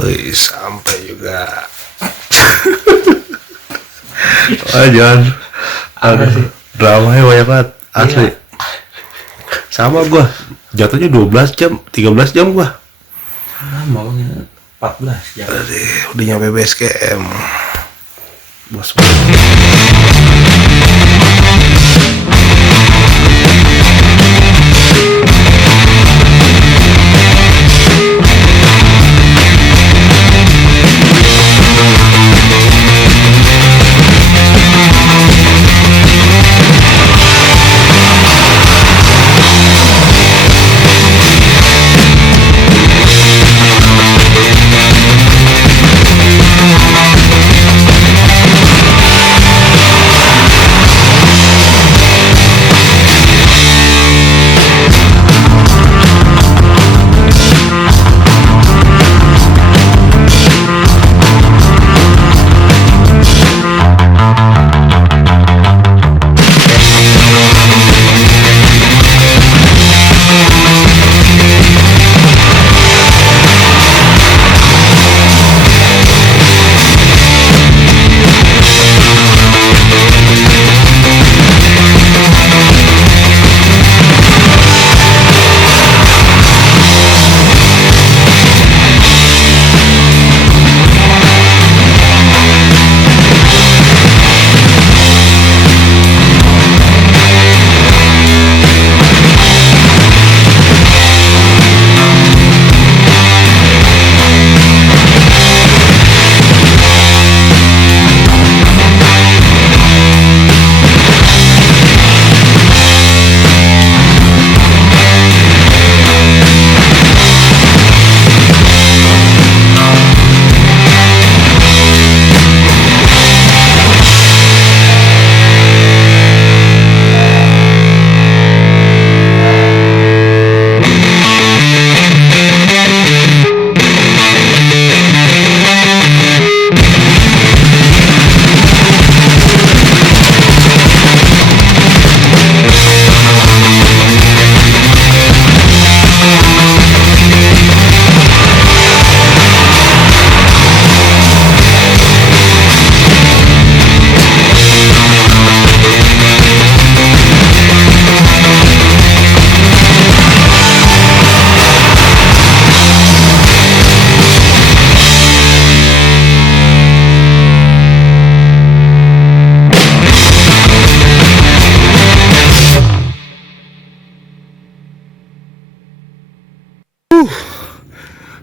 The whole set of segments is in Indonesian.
Wih, sampai juga. Oh, jangan. Aduh, dramanya banyak banget. Asli. Iya. Sama gua. Jatuhnya 12 jam, 13 jam gua. Maunya 14 jam. Aduh, udah nyampe base camp. Bos.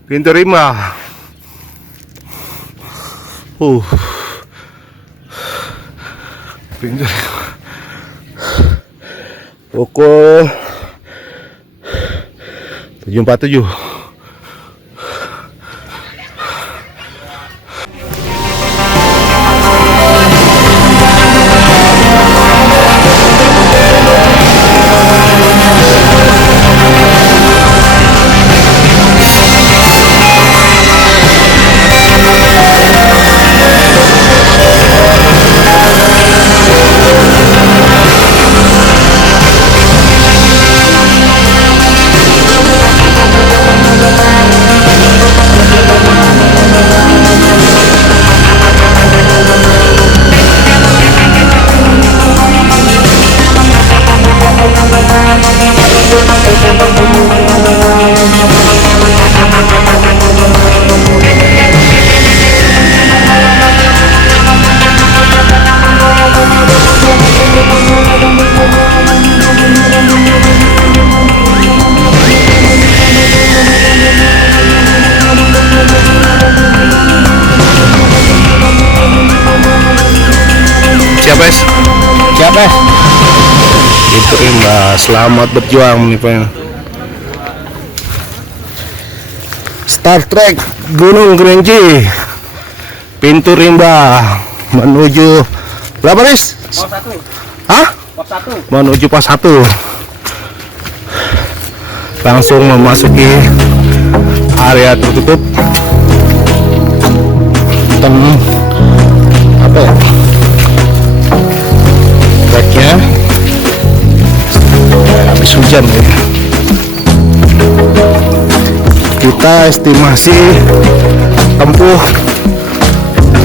Pintu 5. Pintu 5. Pukul 7.47. Nah, selamat berjuang nih Pak. Star Trek Gunung Kerinci, pintu rimba menuju berapa Riz? Pos 1. Hah? Pos 1. Menuju pos 1. Langsung memasuki area tertutup. Apa ya? Treknya habis hujan ya. Kita estimasi tempuh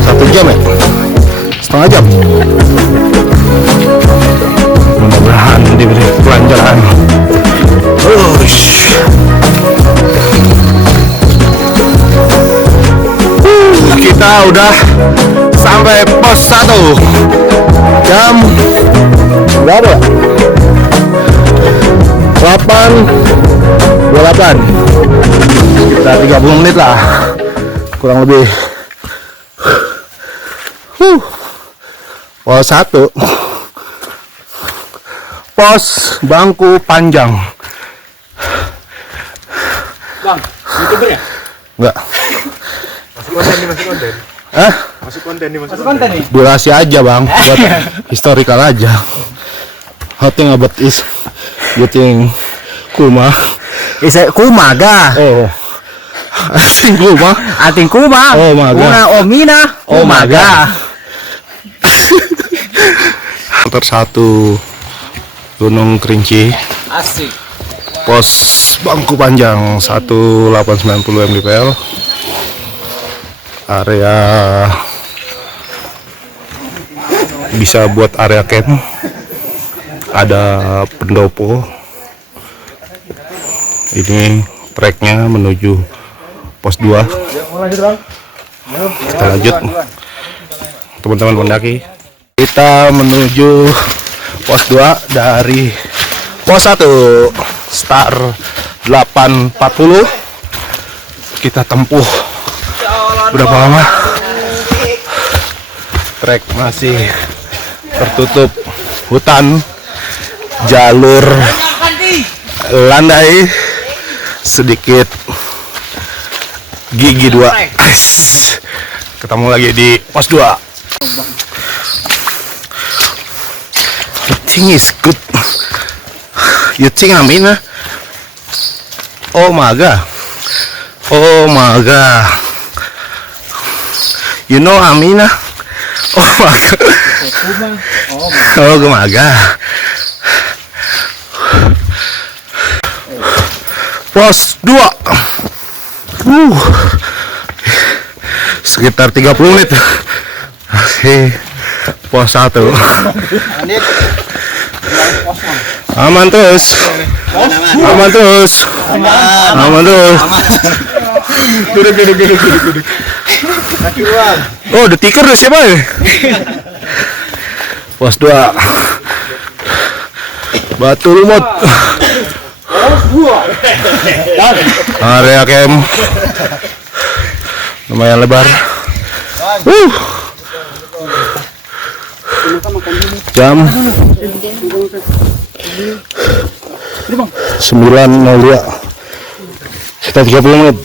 1 jam ya, setengah jam. Mudah-mudahan diberi kelancaran. Kita udah sampai pos 1 jam berapa? 8:28. Sekitar 30 menit lah kurang lebih. Pos 1, pos bangku panjang. Bang, YouTuber ya? Enggak. Masuk konten nih, masuk konten. Hah? Masuk konten nih, masuk Masuk konten nih. Durasi aja bang, buat historical aja. How thing about is getting kuma. Kumaga, Oh, asing kuma. ating kuma, Oh, maga. una omina, Oh, maga. maga. Shelter 1 Gunung Kerinci, Asik. pos bangku panjang 1890 mdpl. Area bisa buat area camp, ada pendopo. Ini treknya menuju pos 2. Kita lanjut teman-teman pendaki. Kita menuju pos 2 dari pos 1 start 8.40. Kita tempuh berapa lama? Trek masih tertutup hutan, jalur landai, sedikit gigi 2. Ketemu lagi di pos 2. The thing is good. You think I mean? Oh my god. Oh my god. You know Amina? Oh my god. Oh my god. Pos 2. Sekitar 30 menit. Oke. Pos 1. Aman terus. Aman terus. Aman terus. Duduk. Oh, the tiker tuh siapa ya? Pos 2. Batu Lumut. Area camp lumayan lebar. Jam 9.02. Sekitar 30 menit.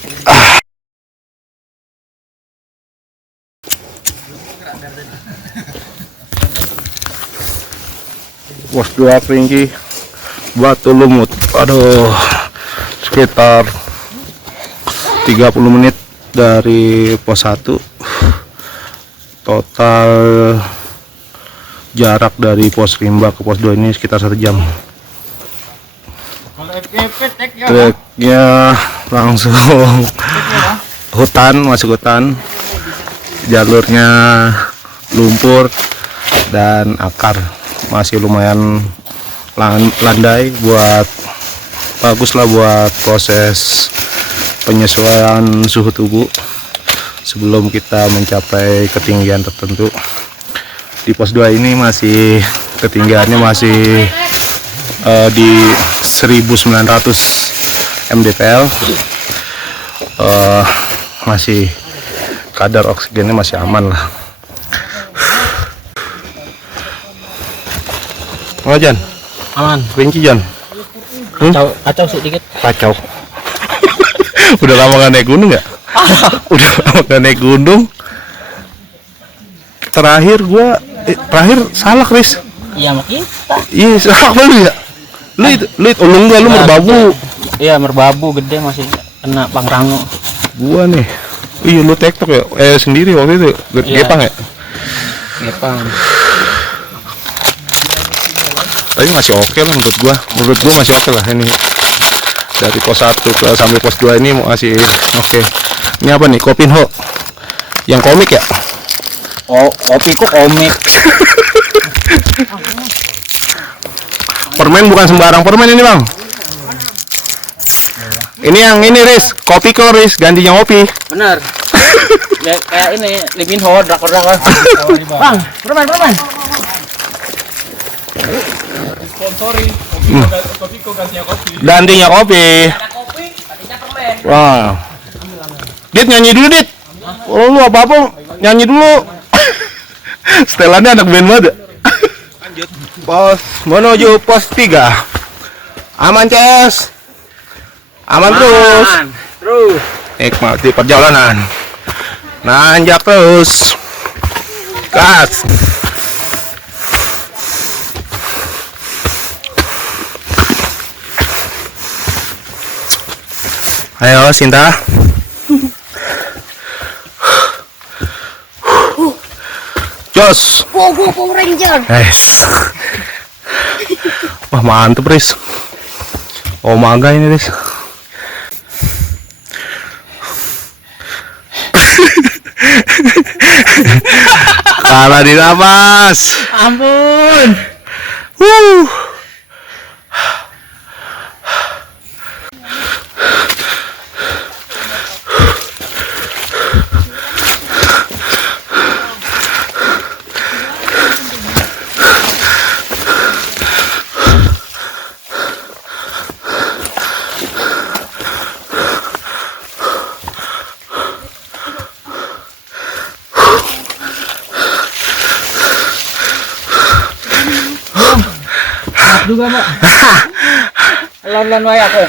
Pos 2 Kerinci, Batu Lumut. Aduh, sekitar 30 menit dari pos 1. Total jarak dari pos rimba ke pos 2 ini sekitar 1 jam. Treknya langsung hutan, masuk hutan. Jalurnya lumpur dan akar, masih lumayan landai, buat bagus lah buat proses penyesuaian suhu tubuh sebelum kita mencapai ketinggian tertentu. Di pos 2 ini masih ketinggiannya masih di 1900 mdpl. Masih kadar oksigennya masih aman lah. Ngajan Aman. Ringki Jan. Kacau sedikit. Kacau. Udah lama gak naik gunung ya? Udah lama gak naik gunung. Terakhir salah Chris. Iya sama kita. Iya salah lu ya. Lu merbabu. Iya merbabu gede masih kena pangrango. Gua nih. Iya lu tektok ya? Sendiri waktu itu. Iya. Gepang ya? Gepang. Tapi masih oke lah menurut gua masih oke lah ini. Dari pos 1 ke sampai pos 2 ini masih oke. Ini apa nih? Kopinho. Yang komik ya? Oh, kopiku komik. Permen bukan sembarang permen ini, Bang. Ini yang ini, Riz. Kopi kok, Riz. Gantinya kopi. Bener. Kayak ini Liminho drakor. Bang, permen. Sponsori. Kopi gantinya kopi. Gantinya kopi. Wah. Dit nyanyi dulu, Dit. Oh, lu apa-apa nyanyi dulu. Setelannya anak band banget. Lanjut. Pos menuju pos 3. Aman, Ces. Aman terus. Terus. Nikmati perjalanan. Nanjak terus. Gas. Ayo, Sinta. Jos. Power Ranger. Guys. Wah, mantep, Riz. Omaga ini, Riz. Kalah di nafas. Ampun. Juga, Pak. Lon wae aku.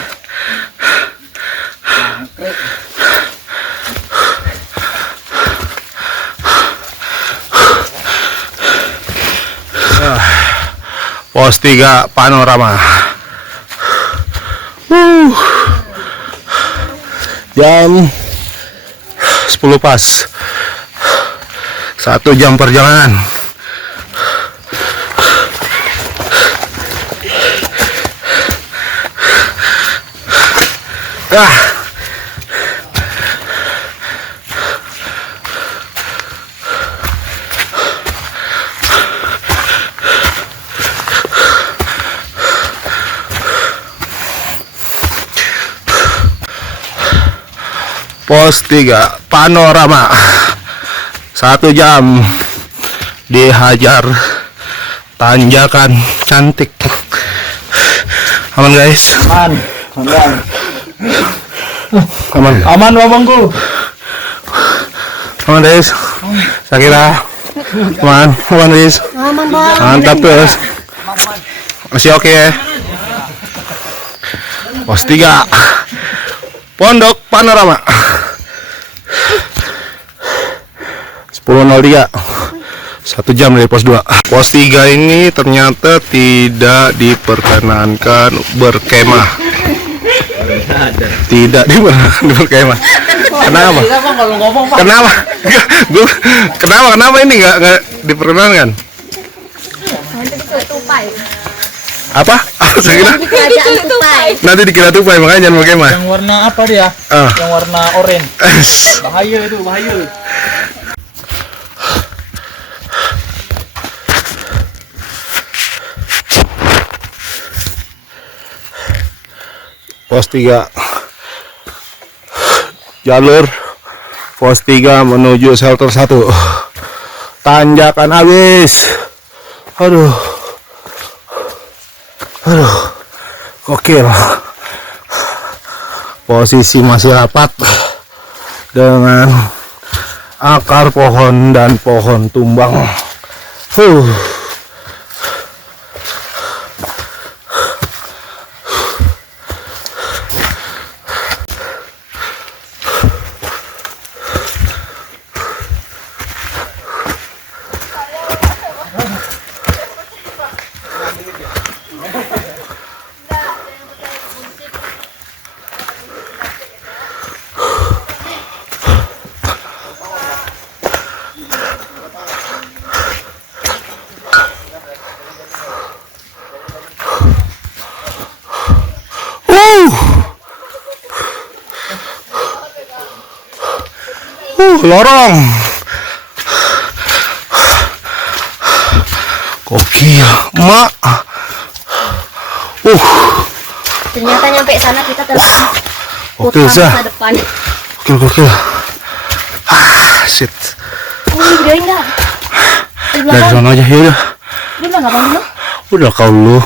Pos 3 panorama. Jam 10 pas. 1 jam perjalanan. Pos 3 panorama. 1 jam dihajar tanjakan cantik. Aman, guys? Aman Bangku. Aman, guys. Sakira. Aman, guys. Aman, Bang. Mantap terus. Masih oke ya. Pos 3 Pondok Panorama. 10.03. 1 jam dari pos 2. Pos 3 ini ternyata tidak diperkenankan berkemah. Tidak diperkenankan berkemah. Kenapa? Kenapa ini nggak diperkenankan? Apa? Saya kira nanti dikira tupai, makanya jangan berkemah. Yang warna apa dia? Yang warna oranye. Bahaya itu, bahaya. Pos 3 jalur pos 3 menuju shelter 1. Tanjakan habis. Aduh, gokil. Posisi masih rapat dengan akar pohon dan pohon tumbang. Lorong. Gokil, mak. Ternyata nyampe sana kita telah Gokil, Zah. masa depan. Gokil. Shit. Videoin nggak? Di Dari belakang. sana aja, ya udah. Di belakang abang dulu. Udah kau lu.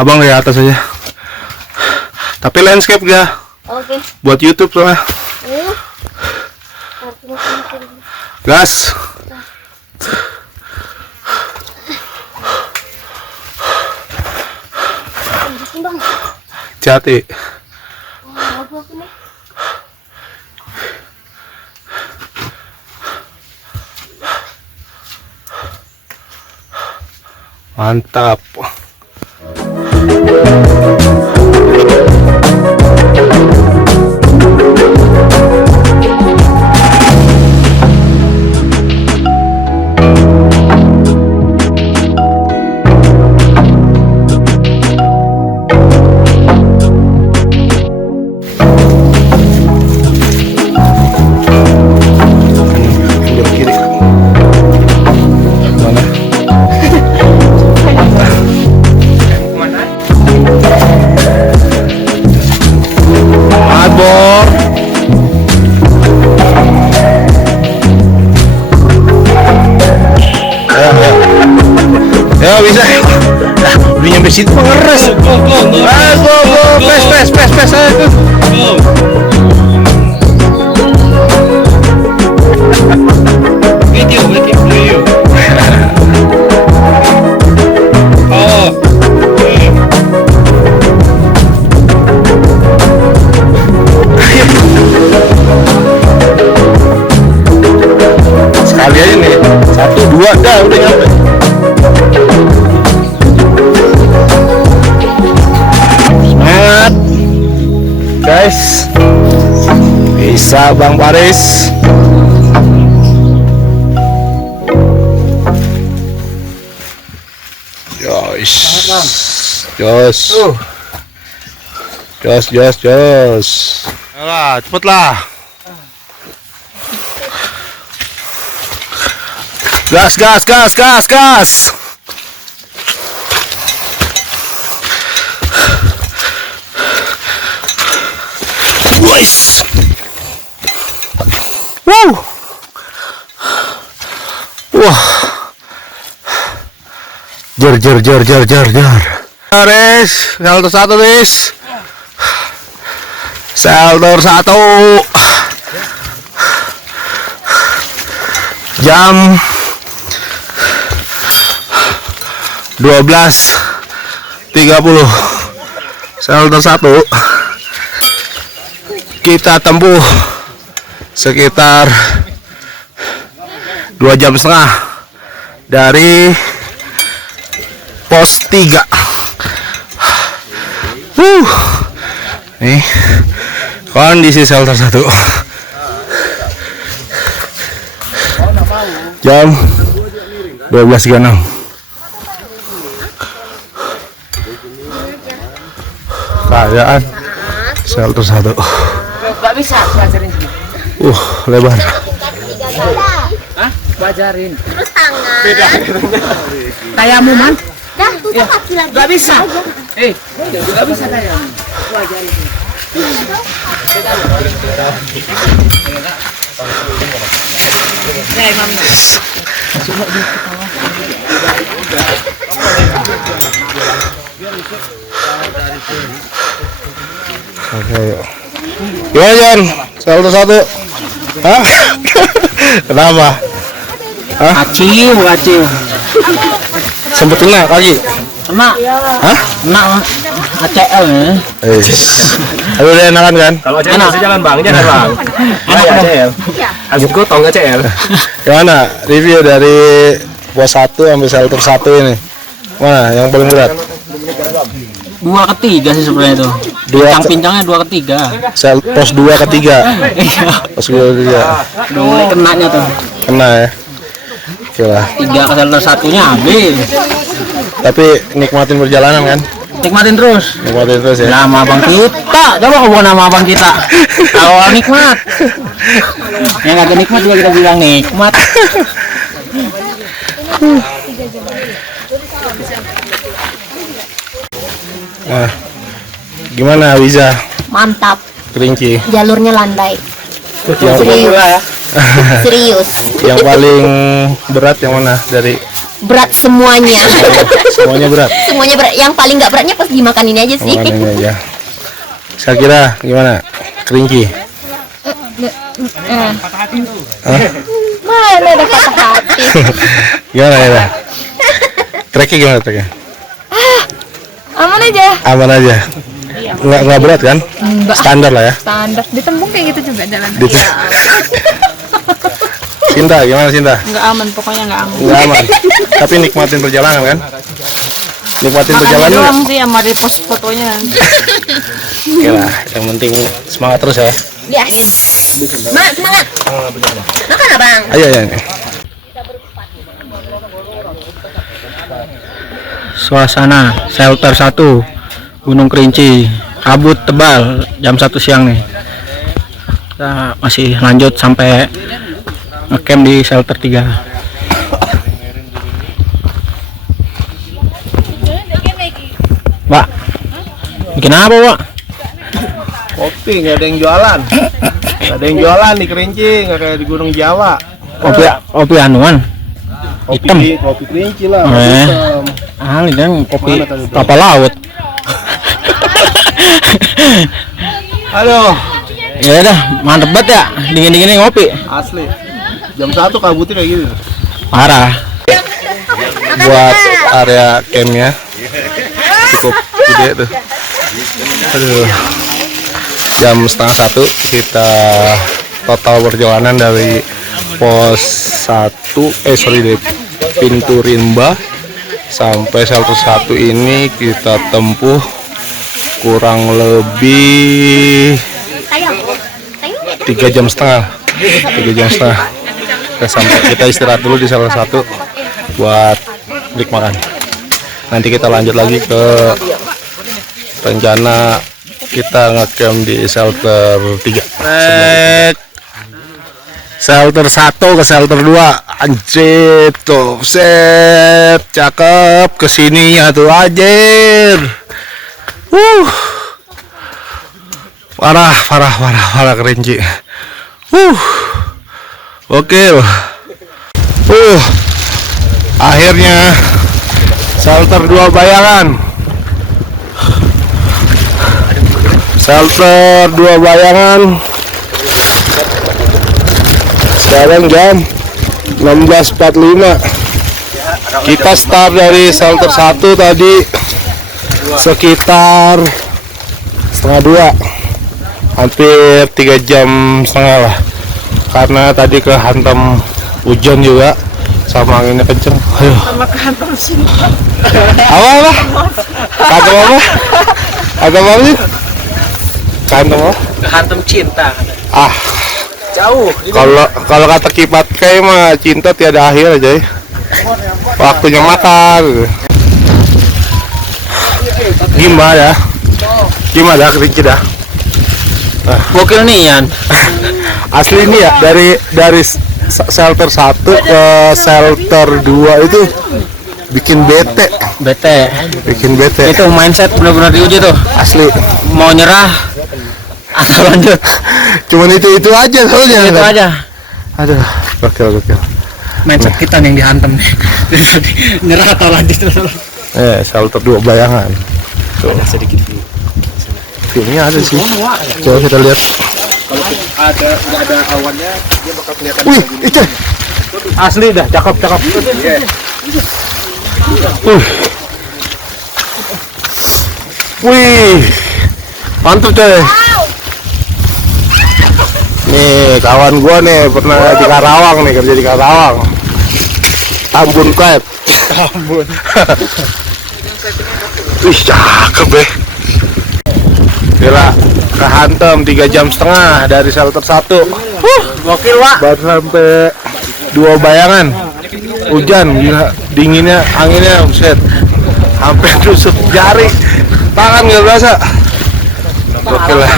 Abang dari atas aja. Tapi landscape ga? Oke. Buat YouTube soalnya. Ayo. Gas. Bang. Hati-hati. Aku nih. Mantap. Ambil kiri. Mana? Mabor. Ya bisa. Udah nyampe situ ngeres. Go. Pes. Video, make it video. Oh. Sekali aja nih. 1, 2, dah udah nyampe. Semangat. Guys. Bisa Bang Paris. Jos. Alah, cepet lah. Gas. Wais. Wah. Jar. Res, shelter 1, Res. Shelter 1. Jam 12.30. Shelter 1. Kita tempuh sekitar 2,5 jam dari pos 3. Nih kondisi shelter 1. Jam 12.36. Keadaan shelter 1. Gak bisa belajarin sini. Lebar. Hah? Belajarin. Terus tangan. Tayamu man? Dah, tutup kaki lagi. Gak bisa. Gak bisa tayamu. Belajarin. Oke, yuk. Gimana Jan? Shelter 1. Hah? Kenapa? Acil. Sempet kena kaki? Enak. Hah? Enak. ACL ya. Aduh udah enakan kan? Kalau ACL bisa jalan bang, jangan bang. Ayo ACL. Lanjut gotong ACL. Gimana review dari pos 1 sampai shelter 1 ini? Mana yang paling berat? 2 ke 3 sih sebenarnya itu. Pincang-pincangnya 2 ke 3. Pos 2 ke 3. Iya. Pos 2 ke 3. Mulai kenanya tuh. Kena ya. Oke lah. 3 ke shelter 1-nya habis. Tapi nikmatin perjalanan kan? Nikmatin terus. Nikmatin terus ya. Nama abang kita. Coba kau bukan nama abang kita. Awal nikmat. Yang kagak nikmat juga kita bilang nikmat. Nah, gimana Wiza? Mantap. Kerinci. Jalurnya landai. Yang Serius. yang paling berat yang mana dari Berat semuanya. semuanya berat? Semuanya berat. Yang paling nggak beratnya pas dimakan ini aja sih. Makanannya aja. Saya kira gimana? Kerinci. Mana ada patah hati. Gimana ya? Treknya gimana treknya? Aman aja. Aman aja. Nggak berat kan? Standar lah ya. Standar ditembung kayak gitu juga jalan. Cinta gimana Cinta? Nggak aman, pokoknya nggak aman. Nggak aman. Tapi nikmatin perjalanan kan? Nikmatin Makanya perjalanan. doang sih sama repost fotonya. Oke lah, yang penting semangat terus ya. Yes. Semangat, semangat. Makan abang. Ayo ya. Suasana shelter 1 Gunung Kerinci, kabut tebal jam 1 siang nih. Kita masih lanjut sampai ngecamp di shelter 3. Pak, bikin apa Pak? Kopi nggak ada yang jualan. Nggak ada yang jualan di Kerinci, nggak kayak di Gunung Jawa. Kopi anuan hitam. Kopi Kerinci lah. Ali kan kopi kapal laut. Aduh, Ya dah, mantep banget ya, dingin-dingin ngopi. asli. Jam 1 kabutnya kayak gini. Parah. Buat area campnya cukup gede tuh. Aduh. Jam setengah 1 kita total perjalanan dari pos 1 dari pintu Rimba sampai shelter 1 ini kita tempuh kurang lebih 3 jam setengah. Sampai kita istirahat dulu di shelter 1 buat break makan. Nanti kita lanjut lagi ke rencana kita ngecamp di shelter 3. Shelter 1 ke shelter 2. Anjir tuh, set, cakep. Kesininya tuh anjir. Parah Kerinci. Oke. Akhirnya shelter 2 Bayangan. Shelter 2 Bayangan. Sekarang jam 16.45. Kita start dari shelter 1 tadi sekitar setengah 2. Hampir 3 jam setengah lah. Karena tadi kehantam hujan juga sama anginnya kenceng. Aduh. Sama kehantam cinta. Apa? Kehantam apa? Kehantam apa sih? Kehantam apa? Kehantam cinta. Ah, Jauh. kalau kata Kipat kayak mah cinta tiada akhir aja ya. Waktunya makan. Gimana Kerinci dah? Gokil nih Yan. Asli ini ya dari shelter 1 ke shelter 2 itu bikin bete. Itu mindset benar-benar diuji tuh. Asli. Mau nyerah atau lanjut. Cuman itu aja soalnya. Itu aja. Aduh, gokil. Mindset kita nih yang dihantam. Nyerah atau lanjut. Shelter 2 Bayangan. Tuh. sedikit view. View-nya ada sih. Coba kita lihat. Kalau nggak ada awannya dia bakal kelihatan. Wih, itu Asli dah, cakep. Wih, mantap deh. Nih kawan gua nih pernah di Karawang nih, kerja di Karawang. Tambun Klep. Wih, cakep deh. Gila, kehantem 3 jam setengah dari shelter 1. Gokil Wak. Baru sampai 2 Bayangan. Hujan, gila, dinginnya, anginnya, buset. Sampai tusuk jari. tangan nggak berasa. Oke lah.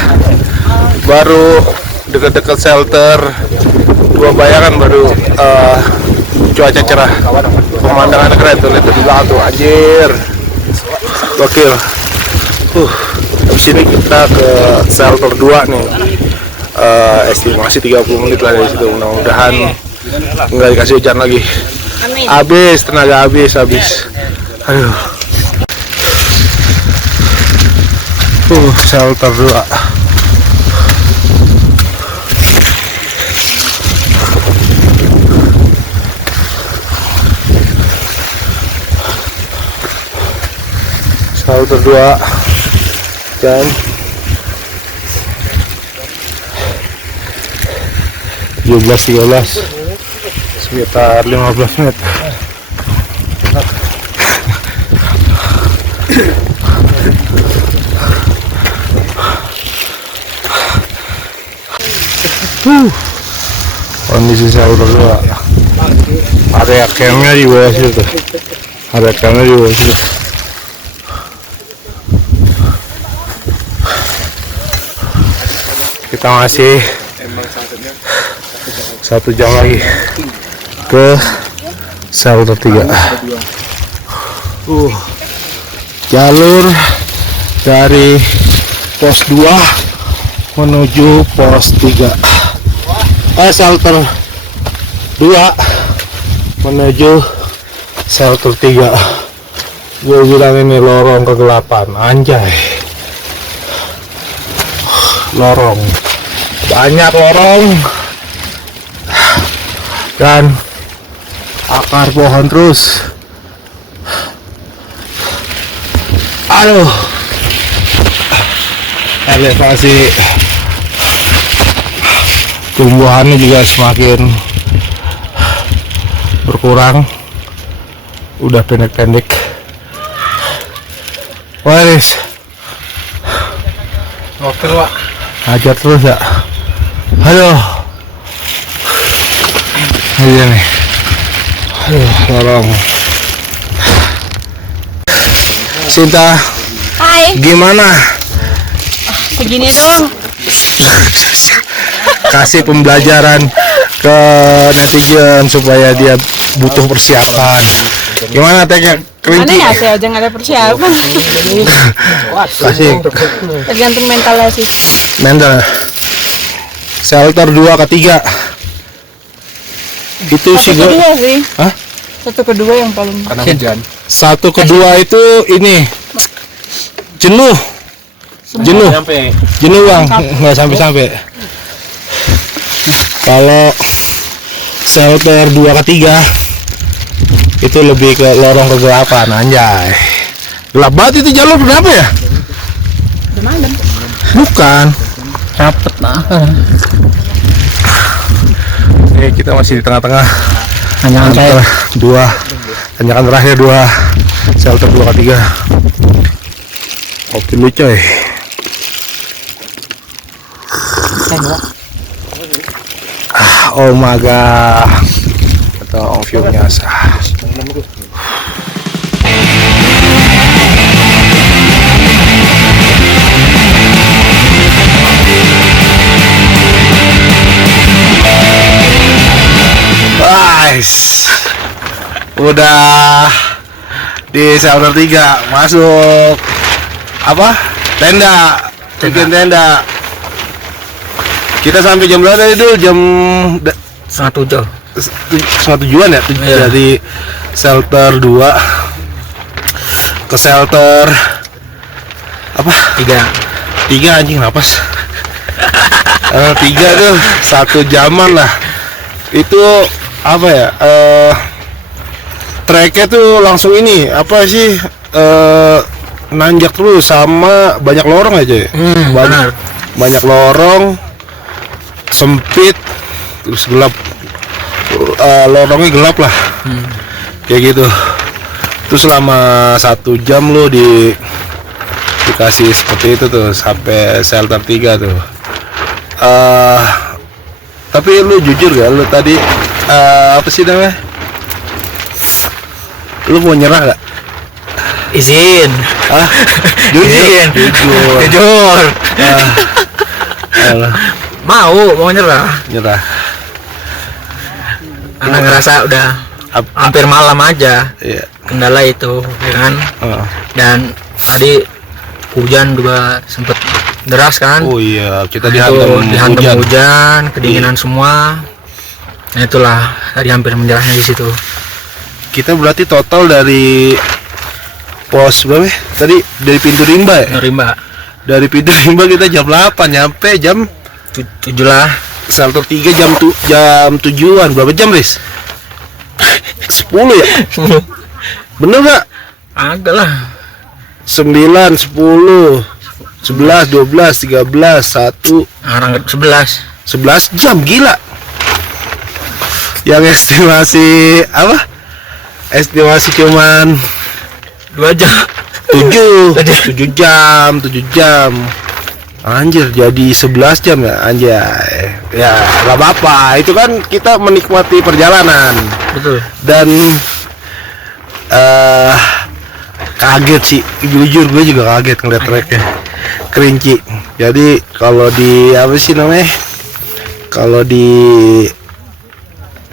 Baru dekat-dekat shelter 2 bayangan baru cuaca cerah. Pemandangan keren tuh, lihat di belakang tuh, anjir. Gokil. Habis ini kita ke shelter 2 nih. Estimasi 30 menit lah dari situ. Mudah-mudahan nggak dikasih hujan lagi. Habis tenaga, habis. Aduh. Shelter 2. Shelter 2 jam 17.13, sekitar 15 menit. Kondisi shelter 2. Area campnya di bawah situ tuh. Area campnya di bawah situ. Kita masih 1 jam lagi ke shelter 3. Jalur dari pos 2 menuju pos 3. Shelter 2 menuju shelter 3. Gue bilang ini lorong kegelapan, anjay. Lorong, banyak lorong dan akar pohon terus. Aduh, elevasi tumbuhannya juga semakin berkurang, udah pendek-pendek. Waris, oke Pak, hajar terus ya. Aduh, iya nih. Aduh, lorong. Sinta, Hai, gimana? begini dong. Kasih pembelajaran ke netizen supaya dia butuh persiapan. Gimana teknik Mana kelinci? ya, saya aja nggak ada persiapan. Kasih Tergantung mentalnya sih. mental. Shelter 2 ke 3 itu sih Satu gua. kedua sih. Hah? Satu kedua yang paling. Satu kedua itu ini jenuh bang, nggak sampai. Kalau shelter 2 ke 3 itu lebih ke lorong kegelapan, anjay. Gelap banget itu jalur, kenapa ya? Udah malam. Bukan. Rapet lah. Ini kita masih di tengah-tengah Tanjakan saya. antara 2 tanjakan terakhir 2 shelter 2 ke 3. Oke lu coy. Oh my god. Atau view-nya sah. Guys, udah di shelter 3, masuk apa? Tenda, bikin tenda. Kita sampai jam berapa tadi dulu? Jam 1:30. setengah tujuan ya? Dari shelter 2 ke shelter apa? 3 anjing napas. 3 tuh 1 jaman lah. Itu apa ya? Treknya tuh langsung ini apa sih? Nanjak terus sama banyak lorong aja ya. Banyak lorong, sempit, terus gelap. Lorongnya gelap lah. Kayak gitu. Terus selama 1 jam lo dikasih seperti itu tuh sampai shelter 3 tuh. Tapi lu jujur gak, lu tadi apa sih namanya? Lu mau nyerah gak? Izin. Ah, jujur. Jujur. Alah, Mau nyerah. nyerah. Karena ngerasa udah hampir malam aja. Iya. Kendala itu, ya kan? Ah. Dan tadi hujan juga sempet deras kan? Oh iya, kita Nah, dihantam dihantam hujan. hujan, kedinginan semua. Nah itulah tadi hampir menyerahnya di situ. Kita berarti total dari pos berapa ya? Tadi dari pintu rimba ya? Rimba Dari pintu rimba kita jam 8 nyampe jam 7 lah. shelter 3 jam 7-an. Berapa jam, Riz? 10 ya? Bener gak? Agak lah. 9, 10, 11, 12, 13, 1, Orang 11. 11 jam, gila. Yang estimasi apa? Estimasi cuman 2 jam. 7 jam. Anjir, jadi 11 jam ya, anjay. Ya, gak apa-apa. Itu kan kita menikmati perjalanan. Betul. Dan kaget sih, jujur gue juga kaget ngeliat treknya Kerinci. Jadi kalau di apa sih namanya, kalau di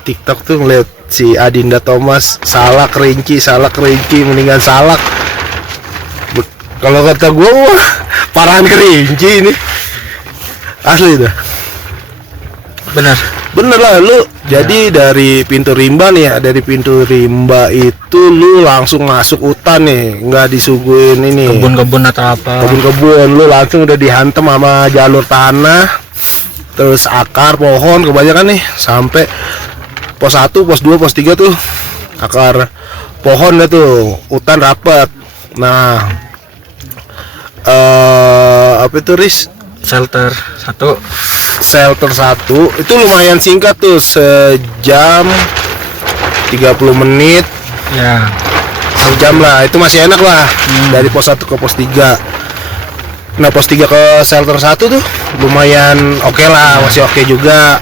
TikTok tuh ngeliat si Adinda Thomas salah kerinci mendingan salak. Kalau kata gue wah, parahan kerinci ini asli dah. Bener lah lu. Jadi dari pintu rimba nih ya, dari pintu rimba itu lu langsung masuk hutan nih, nggak disuguhin ini Kebun-kebun atau apa? kebun-kebun. Lu langsung udah dihantem sama jalur tanah, terus akar pohon kebanyakan nih, sampai pos 1, pos 2, pos 3 tuh akar pohon dah tuh, hutan rapat. Nah, apa itu, Riz? Shelter 1. Shelter 1 itu lumayan singkat tuh, sejam 30 menit, Ya. sejam lah, itu masih enak lah. Dari pos 1 ke pos 3. Nah, pos 3 ke shelter 1 tuh lumayan oke lah, masih oke juga.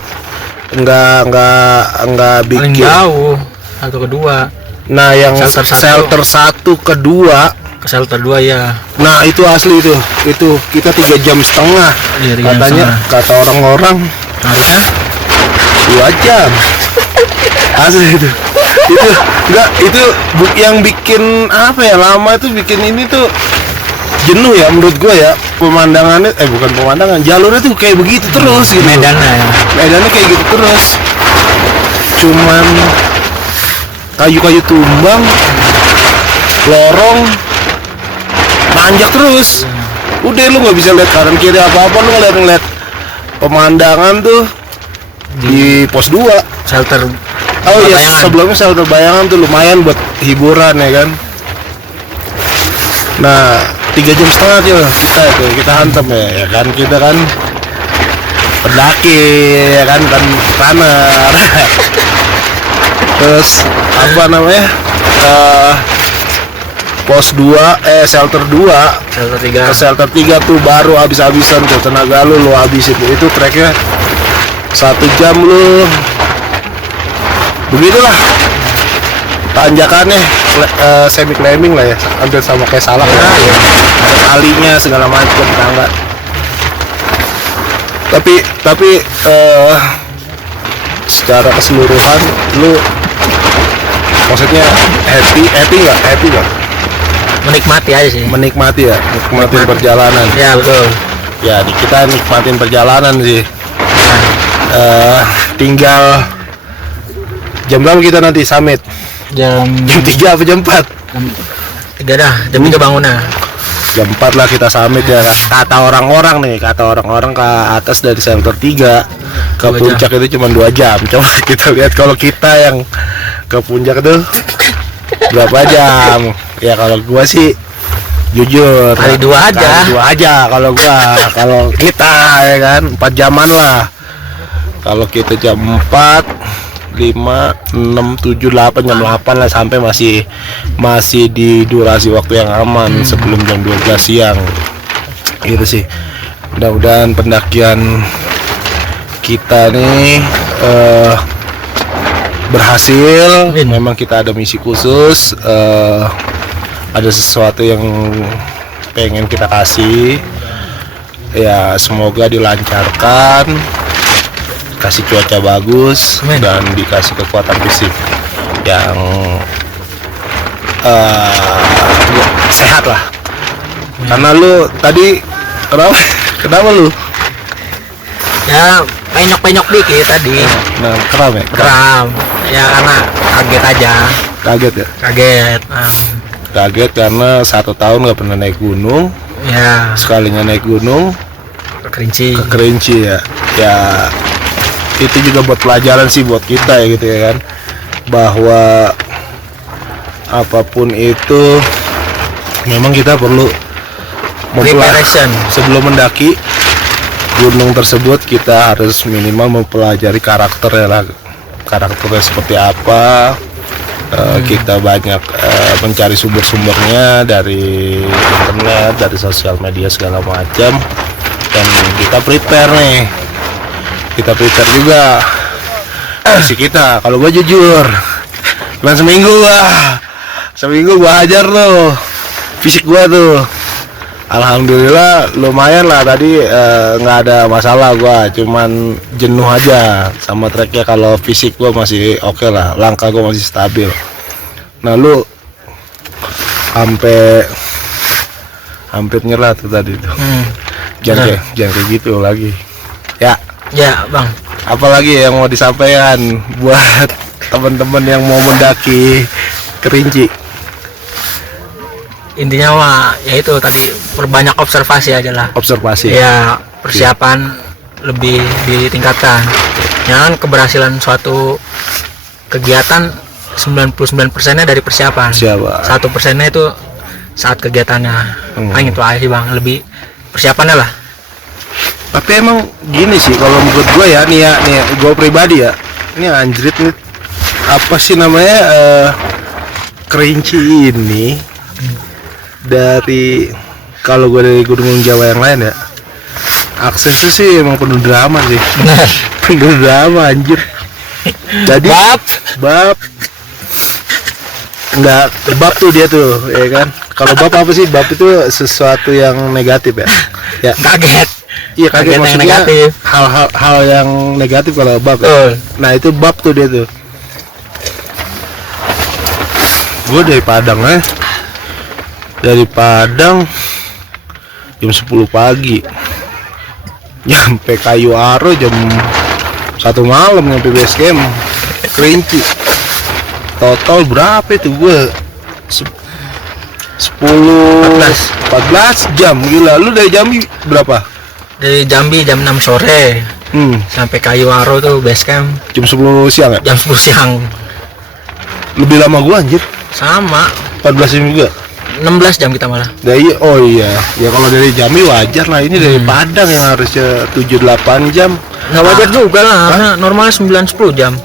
Enggak Paling bikin. jauh 1 ke 2. Nah, yang Shelter shelter 1 ke 2, Ke shelter 2 ya. nah itu asli tuh. Itu kita 3,5 jam. Iya, 3 jam Katanya, setengah. kata orang-orang Harusnya 2 jam. Asli itu. Itu enggak, itu yang bikin apa ya, lama itu bikin ini tuh jenuh ya menurut gua ya. Pemandangannya bukan pemandangan, jalurnya tuh kayak begitu terus gitu. medannya ya. Medannya kayak gitu terus. Cuman kayu-kayu tumbang, lorong, nanjak terus. Udah lu nggak bisa lihat kanan kiri apa-apa, lu ngeliat pemandangan tuh di pos 2. Shelter Oh iya, Bayangan. sebelumnya shelter bayangan tuh lumayan buat hiburan ya kan. Nah, 3,5 jam tuh kita hantam ya kan, kita kan pendaki ya kan runner. Terus apa namanya, pos 2 shelter 2 Shelter ke 3. shelter 3 tuh baru habis-habisan tuh, tenaga lu habisin itu treknya 1 jam lu. Begitulah tanjakannya, semi climbing lah ya, hampir sama kayak salak ya. Ada talinya segala macam tangga. Tapi secara keseluruhan lu maksudnya happy nggak? Menikmati aja sih. Menikmati perjalanan. Ya betul. Ya, kita nikmatin perjalanan sih. Tinggal jam berapa kita nanti summit? Jam 3 apa jam 4? 3 dah. Jam 3 bangunnya. Jam 4 lah kita summit ya. Kata orang-orang ke atas dari shelter 3 ke 2 puncak itu cuma 2 jam. Coba kita lihat kalau kita yang ke puncak itu berapa jam. Ya kalau gua sih jujur Kali 2 aja. Kali 2 aja kalau gua. Kalau kita ya kan 4 jaman lah. Kalau kita jam 4, 5, 6, 7, 8, jam 8 lah, sampai masih di durasi waktu yang aman sebelum jam 12 siang gitu sih. Mudah-mudahan pendakian kita nih berhasil. Amin. Memang kita ada misi khusus ada sesuatu yang pengen kita kasih. Ya semoga dilancarkan, kasih cuaca bagus dan dikasih kekuatan fisik yang sehat lah. Karena lu tadi kenapa lu? Ya penyok-penyok dikit tadi. Nah, kram ya? Kram. Ya karena kaget aja. Kaget ya? Kaget. Kaget karena 1 tahun nggak pernah naik gunung. Ya Sekalinya naik gunung kerinci. ke Kerinci ya. Ya itu juga buat pelajaran sih buat kita ya gitu ya kan. Bahwa apapun itu memang kita perlu Preparation. sebelum mendaki gunung tersebut. Kita harus minimal mempelajari karakternya lah, karakternya seperti apa. Kita banyak mencari sumber-sumbernya dari internet, dari sosial media segala macam, dan kita prepare nih. Kita prepare juga fisik kita. Kalau gua jujur, cuma seminggu gua hajar tuh fisik gua tuh. Alhamdulillah lumayan lah tadi, nggak ada masalah. Gua cuman jenuh aja sama treknya. Kalau fisik gua masih oke lah, langkah gua masih stabil. Nah lu hampir nyerah tuh tadi tuh. Jangan kayak gitu lagi ya. Ya bang. Apalagi yang mau disampaikan buat teman-teman yang mau mendaki Kerinci? Intinya mah ya itu tadi, perbanyak observasi aja lah. Observasi Ya persiapan lebih ditingkatkan. Jangan keberhasilan suatu kegiatan 99%-nya dari persiapan. Siapa? 1%-nya itu saat kegiatannya. Paling itu aja sih bang, lebih persiapannya lah. Tapi emang gini sih kalau menurut gue ya, nih gue pribadi ya, ini anjrit nih, apa sih namanya, Kerinci ini dari, kalau gue dari gunung Jawa yang lain ya, aksesnya sih emang penuh drama sih. Benar. Penuh drama anjir. Jadi bab nggak bab tuh dia tuh ya kan. Kalau bab apa sih? Bab itu sesuatu yang negatif ya. Ya Kaget. iya kaget, yang maksudnya negatif. hal yang negatif kalau bab ya. Betul. Nah itu bab tuh dia tuh. Gue dari Padang dari Padang jam 10 pagi nyampe Kayu Aro jam 1 malam, nyampe base camp Kerinci. Total berapa itu gue? 14 jam. Gila, lu dari Jambi berapa? Dari Jambi jam 6 sore sampai Kayu Aro tuh base camp Jam 10 siang ya? jam 10 siang. Lebih lama gua anjir. Sama 14 jam juga. 16 jam kita malah. Oh iya. Ya kalau dari Jambi wajar lah, ini dari Padang yang harusnya 7-8 jam. Nggak wajar juga lah, karena normalnya 9-10 jam.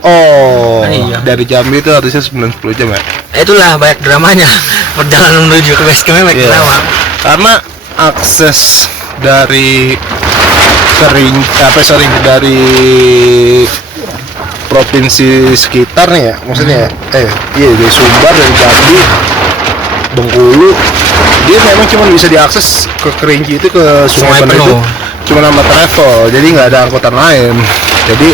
Oh, Iya. dari Jambi itu harusnya 9-10 jam ya? Itulah banyak dramanya. Perjalanan menuju ke base campnya banyak Iya. drama. Karena akses dari dari provinsi sekitarnya ya, maksudnya dari Sumbar, dari Jambi, Bengkulu, dia memang cuma bisa diakses ke Kerinci itu, ke Sungai Penuh itu cuma nama travel, jadi nggak ada angkutan lain. Jadi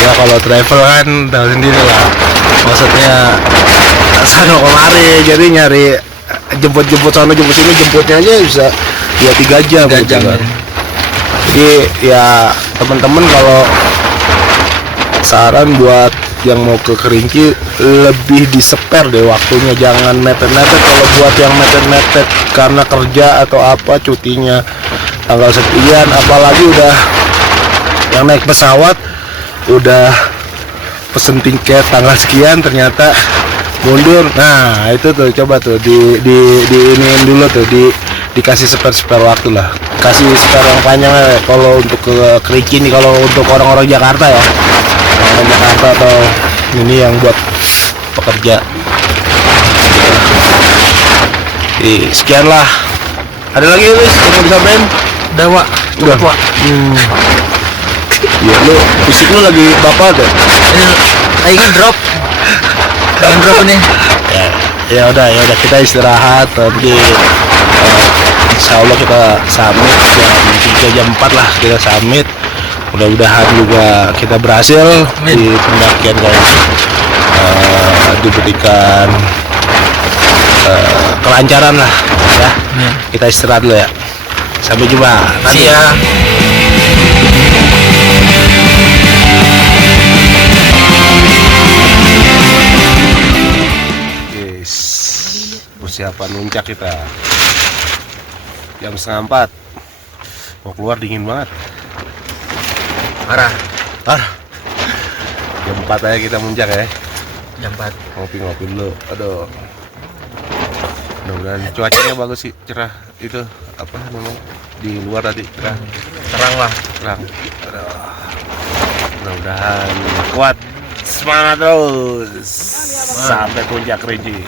ya kalau travel kan tahu sendiri lah, maksudnya sana kemari, jadi nyari jemput sana jemput sini, jemputnya aja bisa 2-3 jam gitu kan. Jadi ya teman-teman, kalau saran buat yang mau ke Kerinci, lebih diseper deh waktunya, jangan mepet-mepet. Kalau buat yang mepet-mepet karena kerja atau apa, cutinya tanggal sekian, apalagi udah yang naik pesawat udah pesen tiket tanggal sekian ternyata mundur. Nah itu tuh coba tuh di iniin dulu tuh, dikasih spare waktu lah, kasih spare yang panjang ya, kalau untuk ke Kerinci nih. Kalau untuk orang-orang Jakarta ya, orang Jakarta atau ini yang buat pekerja. Jadi sekian lah. Ada lagi Luis yang mau disampaikan? Udah Wak, Udah. Wak. Ya lu fisik lu lagi bapak deh. Ini lagi ngedrop ini. Ya udah kita istirahat nanti insya Allah kita summit jam 4 lah kita summit. Mudah-mudahan juga kita berhasil di pendakian kali ini, diberikan kelancaran lah ya. Kita istirahat dulu ya. Sampai jumpa nanti ya. Yes, persiapan puncak kita. Jam 3:30 mau keluar dingin banget. Parah. Jam 4 aja kita muncak ya. Jam 4. Ngopi-ngopi dulu. Aduh. Mudah-mudahan cuacanya bagus sih, cerah. Itu apa namanya? Di luar tadi cerah. Terang lah. Terang. Aduh. Mudah-mudahan kuat. Semangat terus. Sampai puncak Kerinci.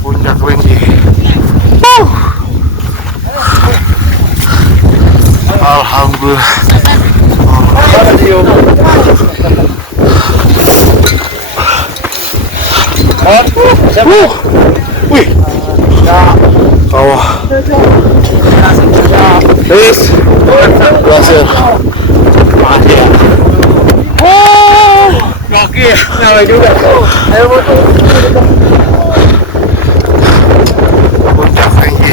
Puncak Kerinci. Alhamdulillah. Wih. Kawah. Terus berhasil. Makasih ya. Gokil, nyala juga. Ayo foto. Puncak Kerinci.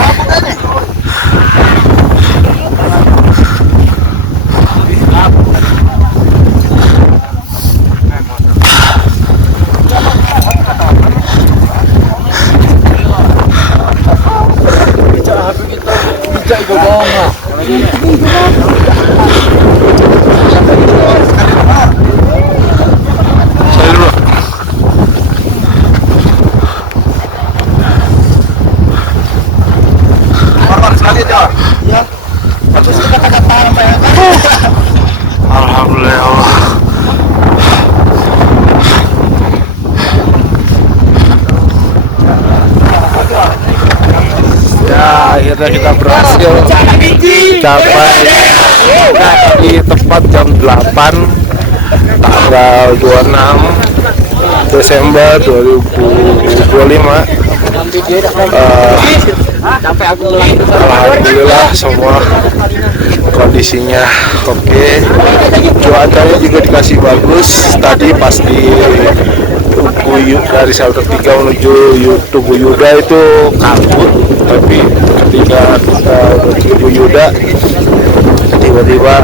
akhirnya kita berhasil capai di tepat jam 8 tanggal 26 Desember 2025. Alhamdulillah semua kondisinya oke. Cuacanya juga dikasih bagus. Tadi pas di dari shelter 3 menuju Tugu Yuda itu kabut, tapi ketika kita menuju Tugu Yuda tiba-tiba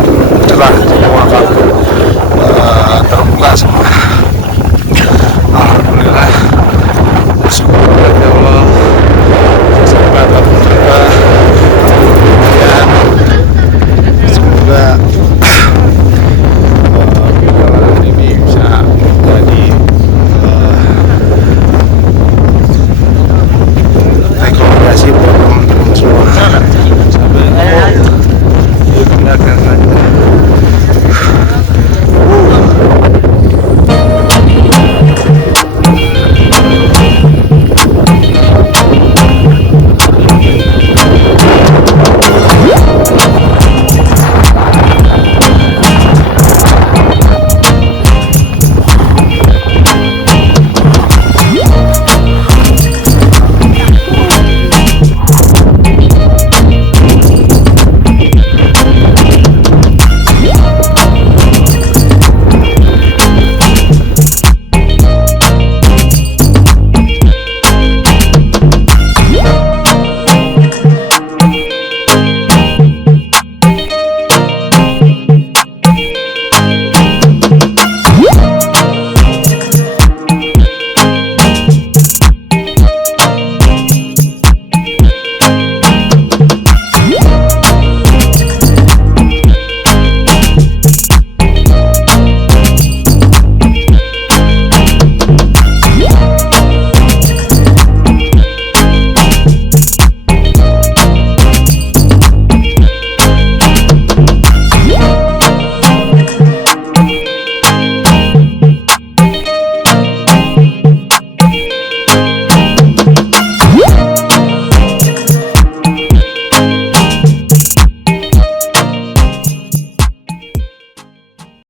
cerah semua kabut.